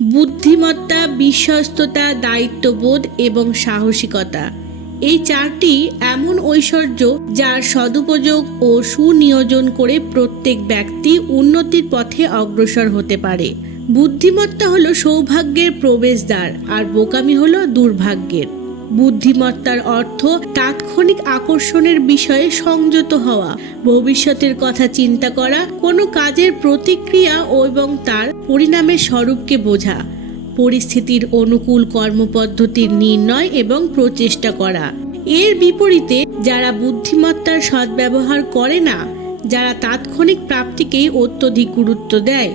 বুদ্ধিমত্তা, বিশ্বস্ততা, দায়িত্ববোধ এবং সাহসিকতা, এই চারটি এমন ঐশ্বর্য যার সদুপযোগ ও সুনিয়োজন করে প্রত্যেক ব্যক্তি উন্নতির পথে অগ্রসর হতে পারে। বুদ্ধিমত্তা হলো সৌভাগ্যের প্রবেশদ্বার, আর বোকামি হলো দুর্ভাগ্যের। বুদ্ধিমত্তার অর্থ তাৎক্ষণিক আকর্ষণের বিষয়ে সংযত হওয়া, ভবিষ্যতের কথা চিন্তা করা, কোনো কাজের প্রতিক্রিয়া এবং তার পরিণামের স্বরূপকে বোঝা, পরিস্থিতির অনুকূল কর্মপদ্ধতির নির্ণয় এবং প্রচেষ্টা করা। এর বিপরীতে যারা বুদ্ধিমত্তার সদ্ব্যবহার করে না, যারা তাৎক্ষণিক প্রাপ্তিকেই অত্যধিক গুরুত্ব দেয়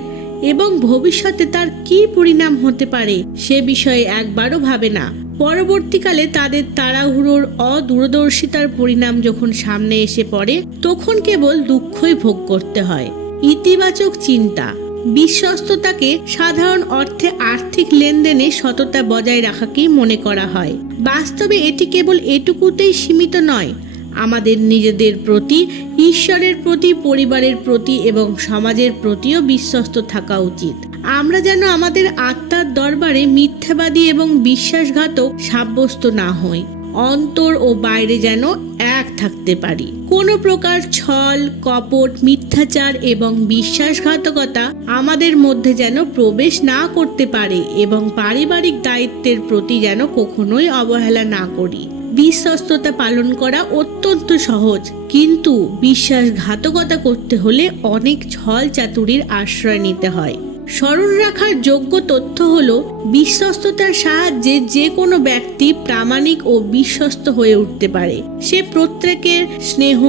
এবং ভবিষ্যতে তার কী পরিণাম হতে পারে সে বিষয়ে একবারও ভাবে না, পরবর্তীকালে তাদের তাড়াহুড়োর অদূরদর্শিতার পরিণাম যখন সামনে এসে পড়ে তখন কেবল দুঃখই ভোগ করতে হয়। ইতিবাচক চিন্তা। বিশ্বস্ততাকে সাধারণ অর্থে আর্থিক লেনদেনে সততা বজায় রাখাকেই মনে করা হয়। বাস্তবে এটি কেবল এটুকুতেই সীমিত নয়, আমাদের নিজেদের প্রতি, ঈশ্বরের প্রতি, পরিবারের প্রতি এবং সমাজের প্রতিও বিশ্বস্ত থাকা উচিত। আমরা যেন আমাদের আত্মার দরবারে মিথ্যাবাদী এবং বিশ্বাসঘাতক সাব্যস্ত না হই, অন্তর ও বাইরে যেন এক থাকতে পারি। কোনো প্রকার ছল, কপট, মিথ্যাচার এবং বিশ্বাসঘাতকতা আমাদের মধ্যে যেন প্রবেশ না করতে পারে এবং পারিবারিক দায়িত্বের প্রতি যেন কখনোই অবহেলা না করি। বিশ্বস্ততা পালন করা অত্যন্ত সহজ, কিন্তু বিশ্বাসঘাতকতা করতে হলে অনেক ছল চাতুরির আশ্রয় নিতে হয়। স্মরণ রাখার যোগ্য তথ্য হলো, বিশ্বস্ততার সাহায্যে যে কোনো ব্যক্তি প্রামাণিক ও বিশ্বস্ত হয়ে উঠতে পারে। সে প্রত্যেকের স্নেহ,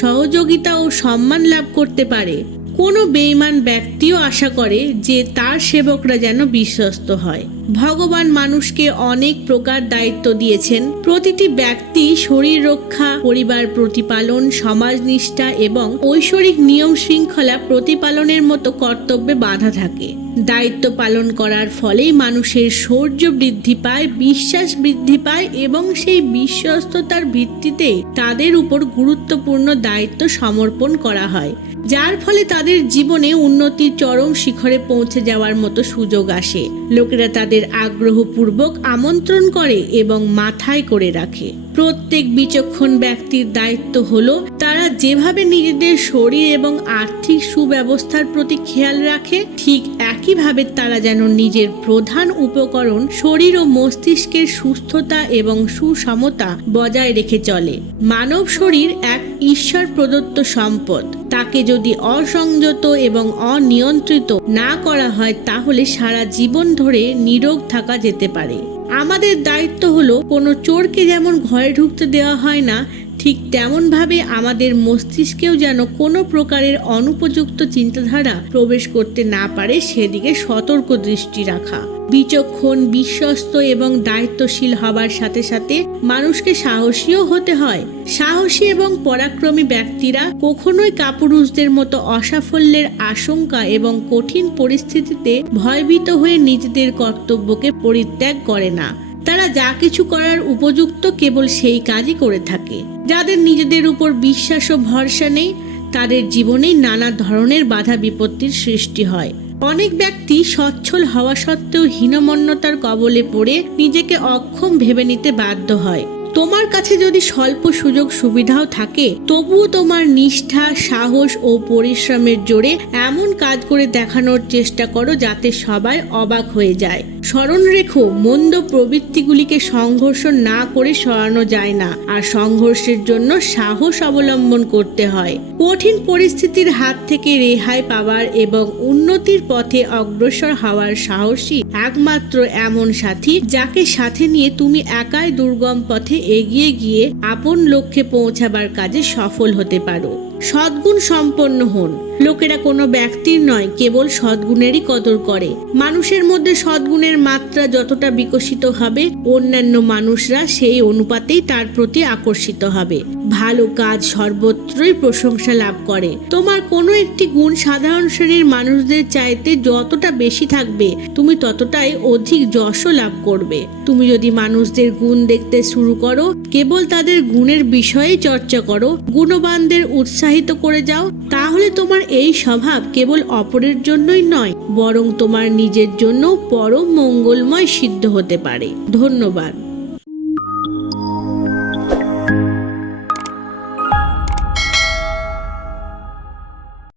সহযোগিতা ও সম্মান লাভ করতে পারে। কোনো বেঈমান ব্যক্তিও আশা করে যে তার সেবকরা যেন বিশ্বস্ত হয়। ভগবান মানুষকে অনেক প্রকার দায়িত্ব দিয়েছেন। প্রতিটি ব্যক্তি শরীর রক্ষা, পরিবার প্রতিপালন, সমাজ নিষ্ঠা এবং ঐশ্বরিক নিয়ম শৃঙ্খলা প্রতিপালনের মতো কর্তব্যে বাধা থাকে। দায়িত্ব পালন করার ফলেই মানুষের শৌর্য বৃদ্ধি পায়, বিশ্বাস বৃদ্ধি পায় এবং সেই বিশ্বস্ততার ভিত্তিতে তাদের উপর গুরুত্বপূর্ণ দায়িত্ব সমর্পণ করা হয়, যার ফলে তাদের জীবনে উন্নতির চরম শিখরে পৌঁছে যাওয়ার মতো সুযোগ আসে। লোকেরা তাদের আগ্রহপূর্বক আমন্ত্রণ করে এবং মাথায় করে রাখে। প্রত্যেক বিচক্ষণ ব্যক্তির দায়িত্ব হলো তারা যেভাবে নিজেদের শরীর এবং আর্থিক সুব্যবস্থার প্রতি খেয়াল রাখে, ঠিক একইভাবে তারা যেন নিজের প্রধান উপকরণ শরীর ও মস্তিষ্কের সুস্থতা এবং সুসমতা বজায় রেখে চলে। মানব শরীর এক ঈশ্বর প্রদত্ত সম্পদ। তাকে যদি অসংযত এবং অনিয়ন্ত্রিত না করা হয় তাহলে সারা জীবন ধরে নীরব থাকা যেতে পারে। আমাদের দায়িত্ব হলো, কোনো চোরকে যেমন ঘরে ঢুকতে দেওয়া হয় না, ঠিক তেমনভাবে আমাদের মস্তিষ্কেও যেন কোনো প্রকারের অনুপযুক্ত চিন্তাধারা প্রবেশ করতে না পারে সেদিকে সতর্ক দৃষ্টি রাখা। বিচক্ষণ, বিশ্বস্ত এবং দায়িত্বশীল হবার সাথে সাথে মানুষকে সাহসীও হতে হয়। সাহসী এবং পরাক্রমী ব্যক্তিরা কখনোই কাপুরুষদের মতো অসাফল্যের আশঙ্কা এবং কঠিন পরিস্থিতিতে ভয়ভীত হয়ে নিজেদের কর্তব্যকে পরিত্যাগ করে না। তারা যা কিছু করার উপযুক্ত কেবল সেই কাজই করে থাকে। যাদের নিজেদের উপর বিশ্বাস ও ভরসা নেই, তাদের জীবনেই নানা ধরনের বাধা বিপত্তির সৃষ্টি হয়। অনেক ব্যক্তি সচ্ছল হওয়া সত্ত্বেও হীনমন্যতার কবলে পড়ে নিজেকে অক্ষম ভেবে নিতে বাধ্য হয়। তোমার কাছে যদি স্বল্প সুযোগ সুবিধাও থাকে, তবুও তোমার নিষ্ঠা, সাহস ও পরিশ্রমের জোরে এমন কাজ করে দেখানোর চেষ্টা করো যাতে সবাই অবাক হয়ে যায়। স্মরণ রেখো, মন্দ প্রবৃত্তিগুলিকে সংঘর্ষ না করে সরানো যায় না, আর সংঘর্ষের জন্য সাহস অবলম্বন করতে হয়। কঠিন পরিস্থিতির হাত থেকে রেহাই পাওয়ার এবং উন্নতির পথে অগ্রসর হওয়ার সাহসী একমাত্র এমন সাথী যাকে সাথে নিয়ে তুমি একাই দুর্গম পথে এগিয়ে গিয়ে আপন লক্ষ্যে পৌঁছাবার কাজে সফল হতে পারো। সদ্গুণ সম্পন্ন হন। লোকেরা কোনো ব্যক্তির নয়, কেবল সদ্গুণেরই কদর করে। মানুষের মধ্যে সদ্গুণের মাত্রা যতটা বিকশিত হবে, অন্যান্য মানুষরা সেই অনুপাতেই তার প্রতি আকর্ষিত হবে। ভালো কাজ সর্বত্রই প্রশংসা লাভ করে। তোমার কোনো একটি গুণ সাধারণ শ্রেণীর মানুষদের চাইতে যতটা বেশি থাকবে, তুমি ততটাই অধিক যশও লাভ করবে। তুমি যদি মানুষদের গুণ দেখতে শুরু করো, কেবল তাদের গুণের বিষয়ে চর্চা করো, গুণবানদের উৎসাহিত করে যাও, তাহলে তোমার এই স্বভাব কেবল অপরের জন্যই নয়, বরং তোমার নিজের জন্য পরম মঙ্গলময় সিদ্ধ হতে পারে। ধন্যবাদ।